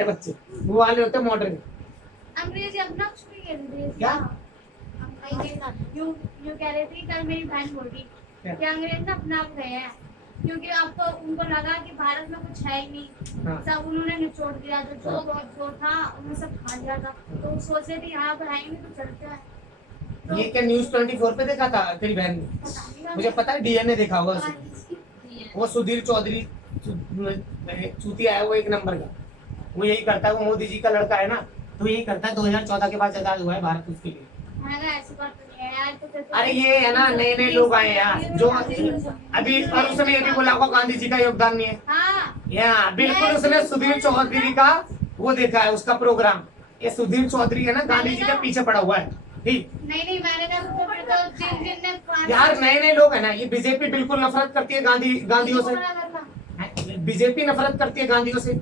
आते बच्चे, वो वाले होते मॉडर्न। अंग्रेजी अपना कुछ नहीं कह रहे थे क्या? यू कह रहे थे कल मेरी बहन बोल रही कि अंग्रेज ना अपना आप गए हैं, क्योंकि आपको उनको लगा कि भारत में कुछ है ही नहीं। हाँ। सब उन्होंने निचोड़ दिया, जो बहुत जो था उन्होंने सब खा लिया था। तो सोचे थे यहाँ पर आएंगे तो चलते हैं। तो ये क्या न्यूज 24 पे देखा था तेरी बहन ने? पता नहीं मुझे पता है, डीएनए देखा होगा उसने। उसने। वो सुधीर चौधरी चूतिया है वो, एक नंबर का। वो यही करता है, वो मोदी जी का लड़का है ना, तो यही करता है। 2014 के बाद आजाद हुआ है भारत उसके लिए। ऐसी बात तो नहीं है यार। तो अरे ये है ना, नए नए लोग आए यार जो अभी, और उसने ये भी बोला होगा गांधी जी का योगदान नहीं है। हाँ यहाँ बिल्कुल उसने सुधीर चौधरी का वो देखा है, उसका प्रोग्राम। ये सुधीर चौधरी है ना, गांधी जी के पीछे पड़ा हुआ है। ठीक, नहीं मैंने कहा तो जिन यार नए नए लोग है ना। ये बीजेपी बिल्कुल नफरत करती है गांधीयों से। बीजेपी नफरत करती है गांधीयों से।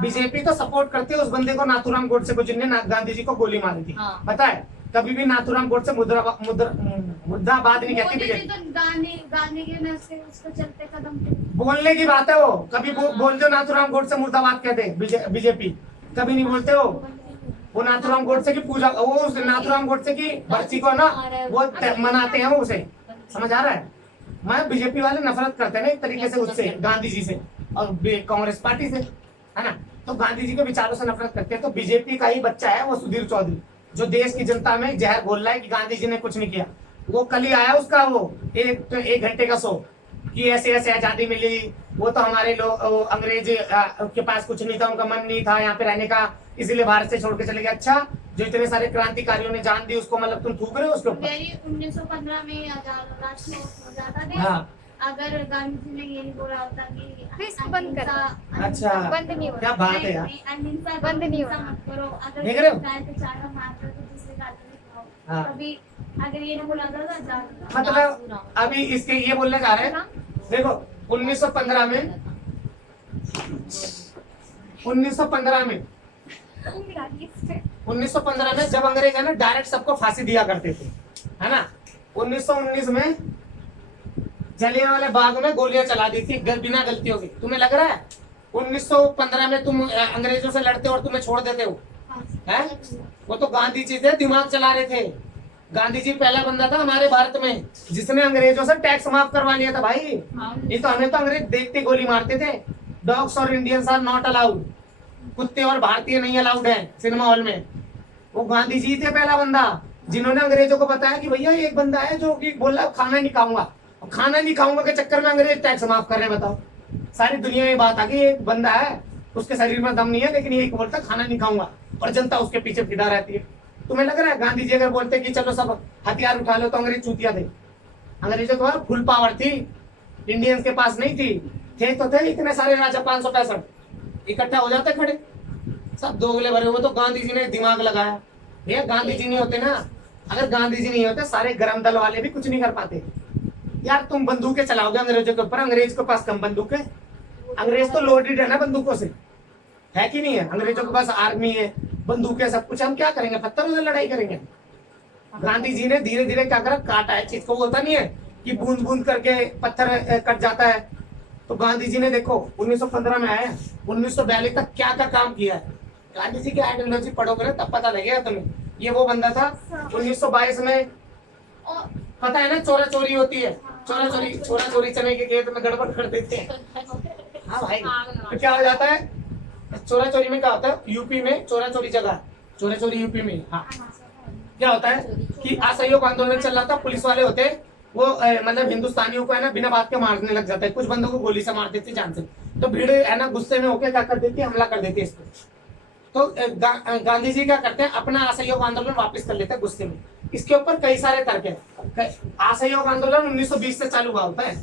बीजेपी तो सपोर्ट करती है उस बंदे को, नाथूराम गोडसे को, जिनने गांधी जी को गोली मारी थी। हाँ। पता है, कभी भी नाथूराम गोडसे मुद्राबाद नहीं कहती बीजेपी। तो गांधी के ने उसको चलते कदम पे बोलने की बात है वो, कभी बोलते हो नाथूराम गोडसे मुर्दाबाद कहते बीजेपी, कभी नहीं बोलते हो। वो नाथूराम गोडसे की पूजा, वो उस नाथूराम गोडसे की बर्सी को ना वो मनाते हैं वो उसे, समझ आ रहा है। मैं बीजेपी वाले नफरत करते हैं ना एक तरीके से उससे, गांधी जी से और कांग्रेस पार्टी से, है ना। तो गांधी जी के विचारों से नफरत करते हैं। तो बीजेपी का ही बच्चा है वो सुधीर चौधरी, जो देश की जनता में जहर बोल रहा है कि गांधी जी ने कुछ नहीं किया। वो कल ही आया उसका वो एक घंटे का शो कि ऐसे ऐसे आजादी मिली, वो तो हमारे लोग अंग्रेज के पास कुछ नहीं था, उनका मन नहीं था यहाँ पे रहने का, इसलिए भारत से छोड़ के चले गए। अच्छा, जो इतने सारे क्रांतिकारियों ने जान दी उसको, मतलब तुम थूक रहे हो उसके ऊपर? 1915 में आजाद राष्ट्र हो जाता था। हाँ। अगर गांधी जी ने ये नहीं बोला होता कि इसको बंद कर। अच्छा, बंद नहीं हो क्या बात है यार। बंद नहीं हो मत करो। अगर देख रहे हो? चारा मारते तो दूसरे का हाँ। कभी अगर ये नहीं बोला था तो मतलब अभी इसके ये बोलने जा रहे हैं, देखो 1915 में 1915 में 1915 में जब अंग्रेज है ना डायरेक्ट सबको फांसी दिया करते थे, है ना। 1919 में जलियांवाला बाग में गोलियां चला दी थी बिना गलतियों की। तुम्हें लग रहा है 1915 में तुम अंग्रेजों से लड़ते हो और तुम्हें छोड़ देते हो? है वो तो गांधी जी थे, दिमाग चला रहे थे। गांधी जी पहला बंदा था हमारे भारत में जिसने अंग्रेजों से टैक्स माफ करवा लिया था भाई। ये तो हमें तो अंग्रेज देखते गोली मारते थे। डॉग्स और इंडियंस आर नॉट अलाउड, कुत्ते और भारतीय नहीं अलाउड है सिनेमा हॉल में। वो गांधी जी थे पहला बंदा जिन्होंने अंग्रेजों को बताया कि भैया एक बंदा है जो कि बोल रहा है खाना नहीं खाऊंगा, खाना नहीं खाऊंगा के चक्कर में अंग्रेज टैक्स माफ कर रहे हैं। बताओ, सारी दुनिया में बात आ गई, एक बंदा है उसके शरीर में दम नहीं है लेकिन ये बोलता खाना नहीं खाऊंगा और जनता उसके पीछे फिदा रहती है। तुम्हें लग रहा है गांधी जी अगर बोलते कि चलो सब हथियार उठा लो तो अंग्रेज चूतिया थे? अंग्रेजों के पास फुल पावर थी, इंडियंस के पास नहीं थी। थे तो थे इतने सारे राजा 565 इकट्ठा हो जाते खड़े, सब दोगले भरे हुए। तो गांधी जी ने दिमाग लगाया। भैया गांधी जी नहीं होते ना, अगर गांधी जी नहीं होते सारे गरम दल वाले भी कुछ नहीं कर पाते यार। तुम बंदूकें चलाओगे अंग्रेजों के ऊपर, अंग्रेज के पास कम बंदूकें। अंग्रेज तो लोडेड है ना बंदूकों से, है कि नहीं है? अंग्रेजों के पास आर्मी है, बंदूकें, सब कुछ। हम क्या करेंगे? पत्थरों से लड़ाई करेंगे? गांधी जी ने धीरे धीरे क्या करा, काटा है चीज को। वो होता नहीं है कि बूंद बूंद करके पत्थर कट जाता है। तो गांधी जी ने देखो 1915 में आया, 1942 तक क्या क्या काम किया है। गांधी जी की आइडियोलॉजी पढ़ोगे ना तब पता लगेगा तुम्हें। ये वो बंदा था 1922 में, पता है ना चोरा चोरी होती है, चोरा चोरी चने के खेत में गड़बड़ कर देते हैं। हाँ भाई, तो क्या हो जाता है चोरा चोरी में? क्या होता है यूपी में चोरा चोरी जगह, चोरा चोरी यूपी में। हाँ, क्या होता है कि असहयोग आंदोलन चल रहा था, पुलिस वाले होते वो मतलब हिंदुस्तानियों को है ना बिना बात के मारने लग जाता है। कुछ बंदों को गोली से मार देते जान से। तो भीड़ है ना गुस्से में होकर क्या कर देती है, हमला कर देती है इसको। तो गांधी जी क्या करते हैं, अपना असहयोग आंदोलन वापस कर लेते हैं गुस्से में। इसके ऊपर कई सारे तर्क है। असहयोग आंदोलन 1920 से चालू हुआ होता है।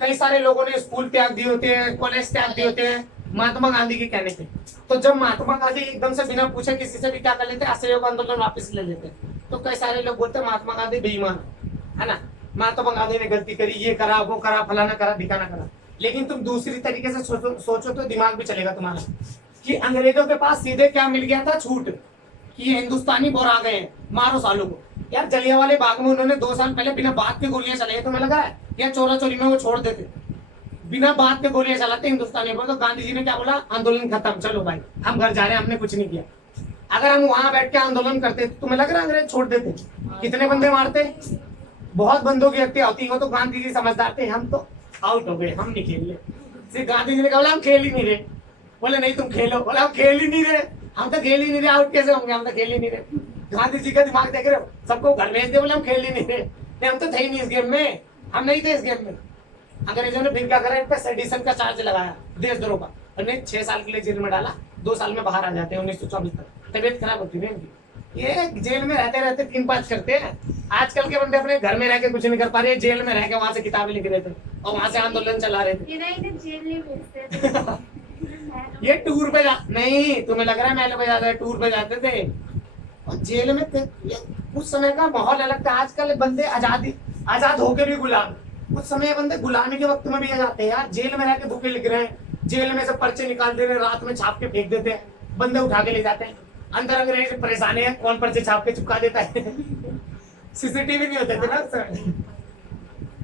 कई सारे लोगों ने स्कूल त्याग दिए होते हैं, कॉलेज त्याग दिए होते हैं महात्मा गांधी के कहने पे। तो जब महात्मा गांधी एकदम से बिना पूछे किसी से भी क्या कर लेते हैं, असहयोग आंदोलन वापस ले लेते हैं। तो कई सारे लोग बोलते हैं महात्मा गांधी बेईमान है ना, महात्मा गांधी ने गलती करी, ये करा वो करा फलाना करा ढिकाना करा। लेकिन तुम दूसरी तरीके से सोचो तो दिमाग भी चलेगा तुम्हारा कि अंग्रेजों के पास सीधे क्या मिल गया था, छूट कि हिंदुस्तानी बोर आ गए मारो सालों को। यार जलियांवाले बाग में उन्होंने 2 साल पहले बिना बात के गोलियां चलाई, तो मैं लगा है या चोरा चोरी में वो छोड़ देते? बिना बात के गोलियां चलाते हिंदुस्तानियों को। तो गांधी जी ने क्या बोला, आंदोलन खत्म, चलो भाई हम घर जा रहे हैं, हमने कुछ नहीं किया। अगर हम वहां बैठ के आंदोलन करते तो तुम्हें लग रहा है अंग्रेज छोड़ देते? कितने बंदे मारते, बहुत बंदों की हत्या होती। वो तो गांधी जी समझदार थे, हम तो आउट हो गए, हम नहीं खेल रहे। सिर्फ गांधी जी ने कहा हम खेल ही नहीं रहे। बोले नहीं तुम खेलो, बोले हम खेल ही नहीं रहे, हम तो खेल ही नहीं रहे, आउट कैसे होंगे, हम तो खेल ही नहीं रहे। गांधी जी का दिमाग देख रहे हो, सबको घर भेज दे, बोले हम खेल ही नहीं रहे, नहीं हम तो थे ही नहीं इस गेम में, हम नहीं थे इस गेम में। अंग्रेजों ने फिर क्या करा, इन पे सेडिशन का चार्ज लगाया, देशद्रोह का, उन्हें 6 साल के लिए जेल में डाला, 2 साल में बाहर आ जाते हैं 1924 तक। तबियत खराब होती है इनकी, ये जेल में रहते रहते 3-5 करते हैं। आजकल के बंदे अपने घर में रह के कुछ नहीं कर पा रहे, जेल में रह के वहां से किताबें लिख रहे थे और वहां से आंदोलन चला रहे थे। जेल नहीं भेजते ये टूर पे नहीं, तुम्हें लग रहा है मेले पे जाते हैं, टूर पे जाते थे और जेल में उस समय का माहौल अलग था। आजकल बंदे आजाद होके भी गुलाम, उस समय बंदे गुलामी के वक्त में भी आ जाते हैं यार। जेल में रह के बुकें लिख रहे हैं, जेल में से पर्चे निकाल दे रहे हैं, रात में छाप के फेंक देते हैं, बंदे उठा के ले जाते हैं। अंदर अंग्रेज परेशान है, कौन पर्चे छाप के चिपका देता है। सीसीटीवी नहीं होते थे ना उस समय।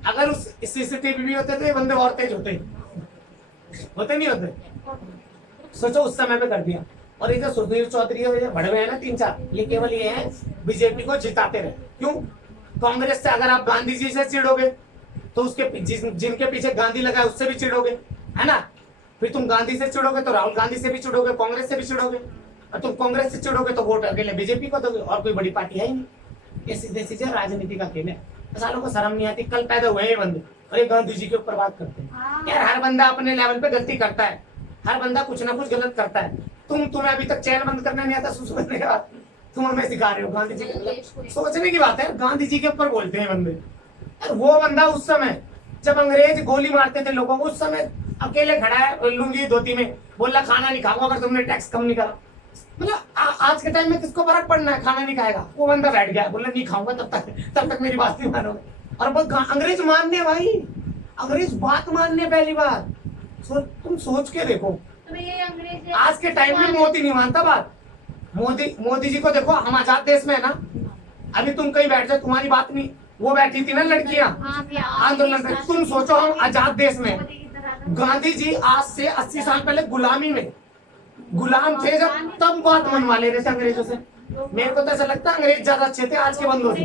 अगर उस सीसीटीवी भी होते थे बंदे और तेज होते नहीं होते। सोचो उस समय पे कर दिया। और ये जो सुधीर चौधरी भड़वे हैं ना 3-4, ये केवल ये है बीजेपी को जिताते रहे। क्यों? कांग्रेस से अगर आप गांधी जी से चिढ़ोगे तो उसके जिनके पीछे गांधी लगा है उससे भी चिढ़ोगे, है ना। फिर तुम गांधी से चिढ़ोगे तो राहुल गांधी से भी चिढ़ोगे, कांग्रेस से भी चिढ़ोगे, और तुम कांग्रेस से चिढ़ोगे तो वोट अकेले बीजेपी को दोगे, और कोई बड़ी पार्टी है ही नहीं। ये सीधे सीधे राजनीति का खेल है। सालों को शर्म नहीं आती, कल पैदा हुए ये बंदे और ये गांधी जी के ऊपर बात करते हैं। यार हर बंदा अपने लेवल पे गलती करता है, हर बंदा कुछ ना कुछ गलत करता है। तुम्हें अभी तक चैन बंद करना नहीं आता, सुसुरने का तुम हमें सिखा रहे हो। गांधी जी के सोचने की बात है, गांधी जी के ऊपर बोलते हैं बंदे। वो बंदा उस समय जब अंग्रेज गोली मारते थे लोगों को, उस समय अकेले खड़ा है लुंगी धोती में, बोला खाना नहीं खाऊंगा अगर तुमने टैक्स कम नहीं करा। मतलब आज के टाइम में किसको फर्क पड़ना है, खाना नहीं खाएगा। वो बंदा बैठ गया, बोला नहीं खाऊंगा तब तक मेरी बात नहीं मानोगे। और वो अंग्रेज मानने भाई, अंग्रेज बात मानने पहली बार। तुम सोच के देखो, तो ये अंग्रेज आज के टाइम में मोदी नहीं मानता बात। मोदी जी को देखो, हम आजाद देश में है ना, अभी तुम कहीं बैठ जाओ तुम्हारी बात नहीं, वो बैठी थी ना लड़कियां आंदोलन में, तुम सोचो हम आजाद देश में। गांधी जी आज से 80 साल पहले गुलामी में गुलाम थे, जब तब बात मनवा ले रहे थे अंग्रेजों से। मेरे को तो ऐसा लगता है अंग्रेज ज्यादा अच्छे थे आज के बंदों से।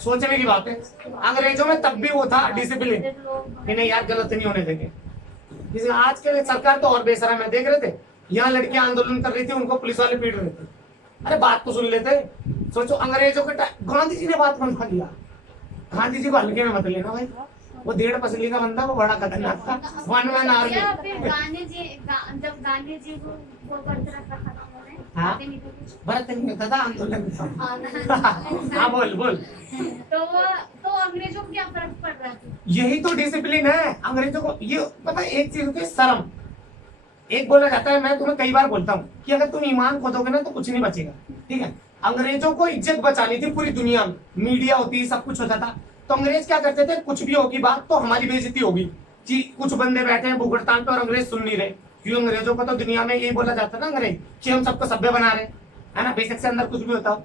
सोचने की बात है, अंग्रेजों में तब भी वो था डिसिप्लिन कि नहीं यार गलत नहीं होने देंगे। आज के सरकार तो और बेशरम है, देख रहे थे यहाँ लड़कियां आंदोलन कर रही थी, उनको पुलिस वाले पीट रहे थे। अरे बात तो सुन लेते। सोचो अंग्रेजों के गांधी जी ने बात मनवा लिया। गांधी जी को हल्के में मत लेना भाई, वो 1.5 पसली का बंदा, वो बड़ा खतरनाक था। One man army. Gandhi ji जब गांधी जी को वो करते रखा था उन्होंने, हाँ भरत नहीं होता था आंदोलन। हाँ बोल। तो अंग्रेजों को क्या फर्क पड़ रहा था? यही तो डिसिप्लिन है अंग्रेजों को। ये पता है एक चीज होती है शर्म। एक बोला जाता है, मैं तुम्हें कई बार बोलता हूँ कि अगर तुम ईमान खोदोगे ना तो कुछ नहीं बचेगा, ठीक है। अंग्रेजों को इज्जत बचानी थी पूरी दुनिया में, मीडिया होती, सब कुछ होता था, तो अंग्रेज क्या करते थे, कुछ भी होगी बात तो हमारी बेइज्जती होगी कि कुछ बंदे बैठे हैं भूख हड़ताल पे और अंग्रेज सुन नहीं रहे। क्यों? अंग्रेजों को तो दुनिया में यही बोला जाता ना अंग्रेज कि हम सबको सभ्य बना रहे, है ना, बेशक से अंदर कुछ भी होता हो,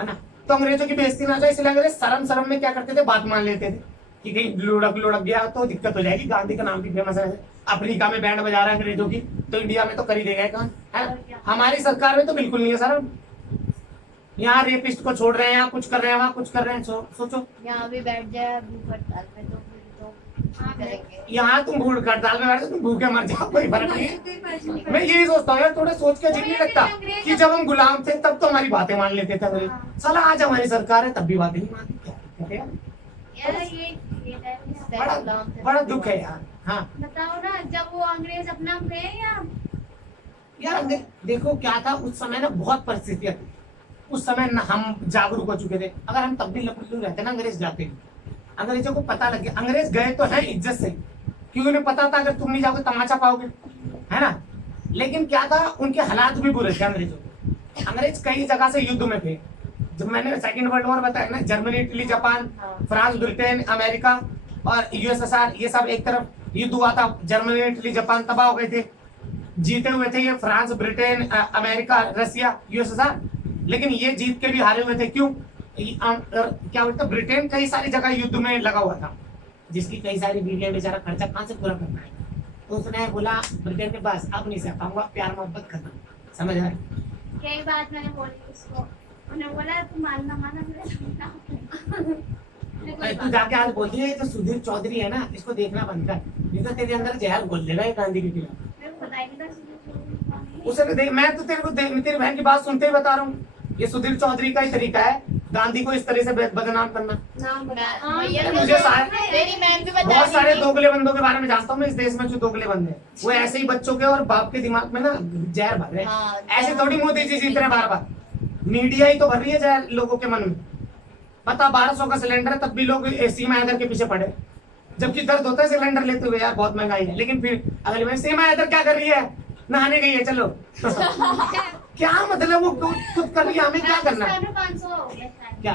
है ना। तो अंग्रेजों की बेइज्जती ना जाए इसलिए अंग्रेज शर्म में क्या करते थे, बात मान लेते थे कि कहीं लुढ़क गया तो दिक्कत हो जाएगी। गांधी का नाम भी फेमस है, अफ्रीका में बैंड बजा रहा है अंग्रेजों की, तो इंडिया में तो कर ही देगा काम, है। हमारी सरकार में तो बिल्कुल नहीं है सर। यहाँ रेपिस्ट को छोड़ रहे हैं, यहाँ कुछ कर रहे हैं, वहाँ कुछ कर रहे हैं। सोचो यहाँ भी बैठ जाए भूख हड़ताल पे तो करेंगे। यहाँ तुम भूख हड़ताल में बैठे तुम भूखे मर जाओ, कोई फर्क नहीं है। मैं यही सोचता हूँ यार, थोड़ा सोच के अजीब नहीं लगता कि जब हम गुलाम थे तब तो हमारी बातें मान लेते थे। साला आज हमारी सरकार है तब भी बातें नहीं मानती। बड़ा दुख है यार। हाँ बताओ ना, जब वो अंग्रेज अपना थे यार देखो क्या था उस समय ना, बहुत परिस्थितियां थी उस समय ना, हम जागरूक हो चुके थे। अगर हम तब भी लपटू रहते ना, अंग्रेज जाते। अंग्रेजों को पता लग गया, अंग्रेज गए तो है इज्जत से, क्योंकि उन्हें पता था अगर तुम नहीं जाओगे तमाचा पाओगे, है ना। लेकिन क्या था, उनके हालात भी बुरे थे अंग्रेजों के। अंग्रेज कई जगह से युद्ध में थे। जब मैंने सेकंड वर्ल्ड वॉर बताया ना, Germany, Italy, Japan, France, Britain, America और यूएसएसआर, ये सब एक तरफ युद्ध हुआ था। जर्मनी, इटली, जापान तबाह हो गए थे, जीते हुए थे ये फ्रांस, ब्रिटेन, अमेरिका, रसिया, यूएसएसआर। लेकिन ये जीत के भी हारे हुए थे। क्यों? क्या बोलते, ब्रिटेन कई सारी जगह युद्ध में लगा हुआ था, जिसकी कई सारी बीवियां, बेचारा खर्चा कहाँ से पूरा करना है। तो उसने बोला ब्रिटेन के पास अब नहीं सह पाऊंगा, प्यार मोहब्बत खत्म, समझ आए। यही बात मैंने बोली उसको, उन्होंने बोला तू मानना तू जाके आज बोल दिया, ये तो सुधीर चौधरी है ना, इसको देखना बंद कर, नहीं तो तेरे अंदर जहर घोल देगा ये गांधी के खिलाफ। मेरे को पता ही नहीं था सुधीर चौधरी कौन है। उसने देख, मैं तो तेरे को तेरी बहन की बात सुनते ही बता रहा हूँ, ये सुधीर चौधरी का ही तरीका है गांधी को इस तरह से बदनाम करना। नाम बता। भैया मुझे सारे तेरी मैम भी बता बहुत सारे रही थी। दोगले बंदों के बारे में जानता हूँ मैं इस देश में, जो दोगले बंदे हैं वो ऐसे ही बच्चों के और बाप के दिमाग में ना जहर भर रहे हैं। हाँ, ऐसे थोड़ी मोदी जी जीत रहे हैं बार बार, मीडिया ही तो भर रही है जहर लोगों के मन में। पता 1200 का सिलेंडर है तब भी लोग सीमा हैदर के पीछे पड़े, जबकि दर्द होता है सिलेंडर लेते हुए, यार बहुत महंगाई है, लेकिन फिर अगले में सीमा हैदर क्या कर रही है, नहाने गई है, चलो क्या मतलब वो खुद कर रही है, हमें क्या करना है, 500 हो गया शायद। क्या